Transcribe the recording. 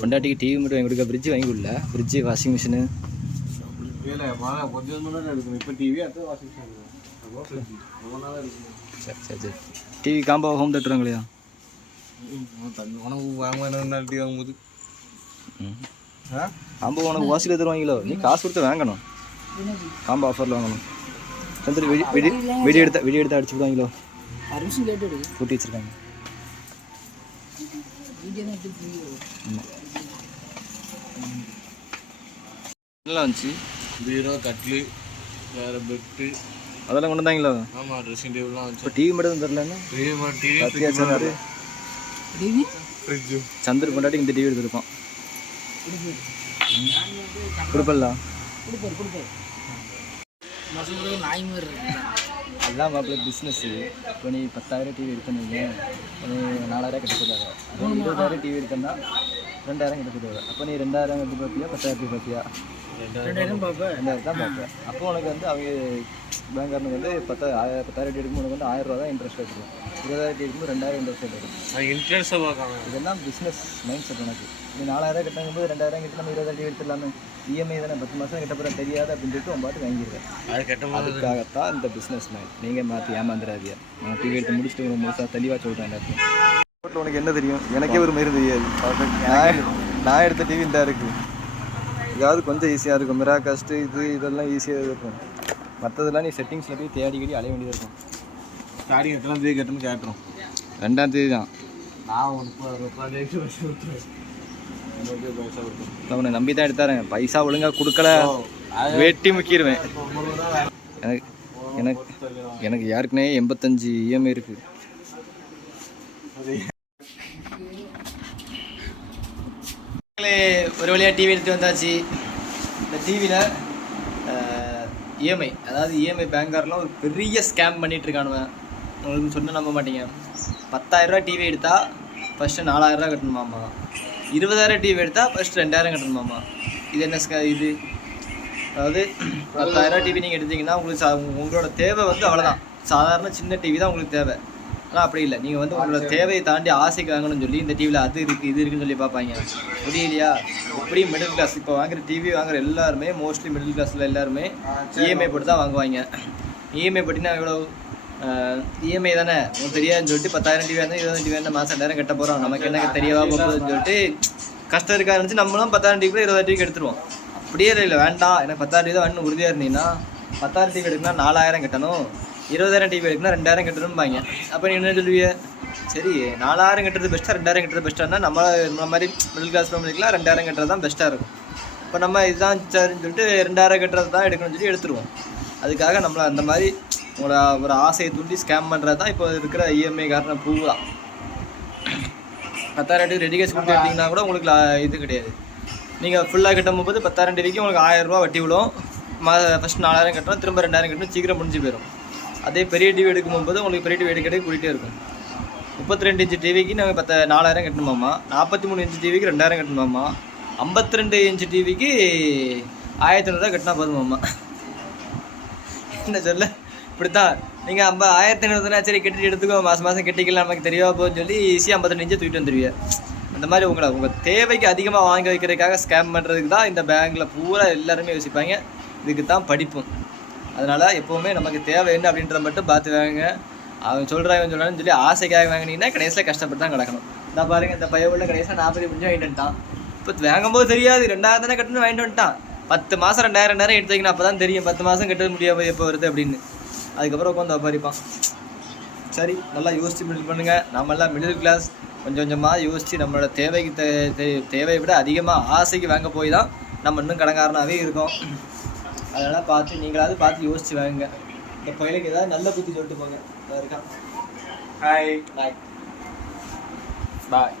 பொண்டாட்டிக்கு டிவி மட்டும் வாங்கி கொடுக்க, ஃப்ரிட்ஜ் வாங்கி கொடுல, ஃப்ரிட்ஜு வாஷிங் மிஷினு சரி சரி சரி. டிவி காம்போ ஹோம் தேட்டர் இல்லையா? உனக்கு வாங்க டிவி வாங்கும்போது காம்போ உனக்கு வாசியில் தருவாங்களோ, நீ காசு கொடுத்து வாங்கணும். காம்போ ஆஃபரில் வாங்கணும். சந்திரி வெடி எடுத்து அடிச்சு விடுவாங்களோ, கூட்டி வச்சுருக்காங்க. நல்லா இருந்துச்சு. பீரோ, கட்லு, வேறு பெட்டு அதெல்லாம் கொண்டு வந்தாங்களோ? ஆமாம், ட்ரெஸ்ஸிங் டேபிள்லாம் வந்துச்சு. இப்போ டிவி மட்டும் தரலன்னா ஃப்ரிட்ஜு சந்திர கொண்டாட்டி இந்த டிவி எடுத்துருப்பான். கொடுப்பல அதுதான் மாப்பிள்ள பிஸ்னஸ்ஸு. இப்போ நீ 10,000 டிவி எடுத்தீங்க, நீ 4,000 கட்ட போதாங்க. 20,000 டிவி எடுத்தோன்னா 2,000 கட்ட போதாங்க. அப்போ நீ 2,000 கட்டி பார்ப்பியா, 10,000 பார்ப்பியா? 2,000 தான் பார்ப்பேன். அப்போ உனக்கு வந்து அவங்க பேங்காரனுக்கு வந்து 10,000 எடுக்கும் உனக்கு வந்து 1,000 ரூபா தான் இன்ட்ரெஸ்ட் எடுக்கும். 20,000 எடுக்கும்போது 2,000 இன்ட்ரெஸ்ட் எடுக்கும். இன்ட்ரெஸ்ட்டாக பார்க்காங்க. இதெல்லாம் பிஸ்னஸ் மைண்ட் செட் உனக்கு. நீ 4,000 கட்டும்போது 2,000 கிட்ட நம்ம 20,000 டிவி எடுத்துடலாமே, இஎம்ஐ தானே 10 மாதம் கிட்ட போகிற தெரியாது அப்படின்னு சொல்லிட்டு உன் பாட்டு வாங்கிடுவேன். அதுக்காகத்தான் இந்த பிஸ்னஸ் மைண்ட். நீங்கள் மாற்றி ஏமாந்துடாதியா. நான் டிவி எடுத்து முடிச்சுட்டு ஒரு முழுசாக தெளிவாக சொல்கிறேன் எல்லாத்தையும். ரோட்டில் உனக்கு என்ன தெரியும்? எனக்கே ஒரு மாரி தெரியாது. நான் எடுத்த டிவி இந்த இருக்குது. ஏதாவது கொஞ்சம் ஈஸியாக இருக்கும். மிராகாஸ்ட்டு இதெல்லாம் ஈஸியாக இருக்கும். மற்றதெல்லாம் நீ செட்டிங்ஸில் போய் தேடி அலைய வேண்டியதாக இருக்கும். ஸ்டார்டிங் 8ஆம் தேதி கட்டணும் கேட்டுரும். 2ஆம் தேதி தான். நான் உன்னை நம்பி தான் எடுத்தாரேன். பைசா ஒழுங்காக கொடுக்கல, வெட்டி முக்கிடுவேன். எனக்கு யாருக்குனே 85 இஎம்ஐ இருக்குது. ஒரு வழியாக டிவி எடுத்து வந்தாச்சு. இந்த டிவியில் இஎம்ஐ, அதாவது இஎம்ஐ பேங்காரெலாம் ஒரு பெரிய ஸ்கேம் பண்ணிகிட்ருக்கானுவேன். உங்களுக்கு சொன்னால் நம்ப மாட்டீங்க. 10,000 டிவி எடுத்தால் ஃபஸ்ட்டு 4,000 கட்டணுமாம்மா. 20,000 டிவி எடுத்தால் ஃபஸ்ட்டு 2,000 கட்டணுமாம்மா. இது என்ன இது? அதாவது 10,000 டிவி நீங்கள் எடுத்தீங்கன்னா உங்களுக்கு உங்களோட தேவை வந்து அவ்வளோதான். சாதாரண சின்ன டிவி தான் உங்களுக்கு தேவை. ஆனால் அப்படி இல்லை. நீங்கள் வந்து உங்களோட தேவையை தாண்டி ஆசைக்கு வாங்கணும்னு சொல்லி இந்த டிவியில் அது இருக்குது இது இருக்குதுன்னு சொல்லி பார்ப்பாங்க. முடியலையா? எப்படியும் மிடில் கிளாஸ் இப்போ வாங்குகிற டிவி வாங்குகிற எல்லாருமே மோஸ்ட்லி மிடில் கிளாஸில் எல்லாருமே இஎம்ஐ போட்டு தான் வாங்குவாங்க. இஎம்ஐ போட்டினா எவ்வளோ? இஎம்ஐ தானே உங்களுக்கு தெரியாதுன்னு சொல்லிட்டு 10,000 டிவி இருந்தால் 20,000 டிவி இருந்தால் மாதம் 2,000 கட்ட போகிறோம், நமக்கு என்ன தெரியவா போகுதுன்னு சொல்லிட்டு கஷ்டம் இருக்கா இருந்துச்சு. நம்மளும் 10,000 டிவி 20,000 டிவிக்கு எடுத்துருவோம். அப்படியே இல்லை, வேண்டாம் எனக்கு 10,000 டிவி தான் வேணும் உறுதியாக இருந்தீங்கன்னா 10,000 டிவி எடுக்குன்னா 4,000 கட்டணும், 20,000 டிவி எடுக்குன்னா 2,000 கட்டணும்பாங்க. அப்போ நீ என்ன சொல்லுவீங்க? சரி 4,000 கட்டுறது பெஸ்ட்டாக 2,000 கட்டுறது பெஸ்ட்டானா நம்ம மாதிரி மிடில் கிளாஸ் ஃபேமிலிக்கெலாம் 2,000 கட்டுறது தான் பெஸ்ட்டாக இருக்கும். இப்போ நம்ம இதுதான் சரின்னு சொல்லிட்டு 2,000 கட்டுறது தான் எடுக்கணும்னு சொல்லி எடுத்துருவோம். அதுக்காக நம்மளை அந்த மாதிரி உங்களோட ஒரு ஆசையை தூண்டி ஸ்கேம் பண்ணுறது தான் இப்போ இருக்கிற இஎம்ஐ காரணம் பூரா. 10,000 டிவி ரெடி கேஷ் கொடுத்து எடுத்திங்கன்னா கூட உங்களுக்கு இது கிடையாது. நீங்கள் ஃபுல்லாக கட்டும் போது 10,000 டிவிக்கு உங்களுக்கு 1,000 ரூபா வட்டி விடும். ஃபஸ்ட் 4,000 கட்டணும், திரும்ப 2,000 கட்டணும், சீக்கிரம் முடிஞ்சு போயிடும். அதே பெரிய டிவி எடுக்கும் போது உங்களுக்கு பெரிய டிவி எடுக்க கூட்டிகிட்டே இருக்கும். 32 இன்ச்சு டிவிக்கு நாங்கள் 4,000 கட்டணுமாம்மா, 43 இன்ச்சு டிவிக்கு 2,000 கட்டணுமாம்மா, 52 இன்ச்சு டிவிக்கு 1,500 கட்டினா போதுமாம்மா. என்ன சொல்ல? இப்படித்தான் நீங்கள் 1,500 சரி கட்டிட்டு எடுத்துக்கோ, மாதம் கட்டிக்கலாம், நமக்கு தெரியவா போகுதுன்னு சொல்லி ஈஸியாக 52 இன்ச்சு தூக்கிட்டு வந்துடுவீங்க. அந்த மாதிரி உங்கள் தேவைக்கு அதிகமாக வாங்கி வைக்கிறதுக்காக ஸ்கேம் பண்ணுறதுக்கு தான் இந்த பேங்கில் பூரா எல்லாருமே யோசிப்பாங்க. இதுக்கு தான் படிப்பும். அதனால் எப்போவுமே நமக்கு தேவை என்ன அப்படின்ற மட்டும் பார்த்து வாங்க. அவன் சொல்கிறான்னு சொல்லி ஆசைக்காக வாங்கினீங்கன்னா கடைசியில் கஷ்டப்பட்டு தான் கிடக்கணும். நான் பாருங்கள், இந்த பையன் உள்ள கடைசியில் 40 முடிஞ்சு வாங்கிட்டு வந்துட்டான். இப்போ வாங்கும்போது தெரியாது 2,000 தானே கட்டணும்னு வாங்கிட்டு வந்துட்டான். 10 மாதம் 2,000 எடுத்தீங்கன்னா அப்போ தான் தெரியும் 10 மாதம் கட்ட முடியாது எப்போ வருது அப்படின்னு. அதுக்கப்புறம் உட்காந்து பறிப்பான். சரி, நல்லா யோசித்து மிடில் பண்ணுங்கள். நம்மளாம் மிடில் கிளாஸ் கொஞ்சம் கொஞ்சமாக யோசித்து நம்மளோட தேவைக்கு தேவையை விட அதிகமாக ஆசைக்கு வாங்க போய் தான் நம்ம இன்னும் கடங்காரனாகவே இருக்கோம். அதனால் பார்த்து நீங்களாவது பார்த்து யோசித்து வாங்குங்க. இந்த பையனுக்கு ஏதாவது நல்ல புத்தி சொல்லிட்டு போங்க. இருக்கான். ஹாய் பாய் பாய்.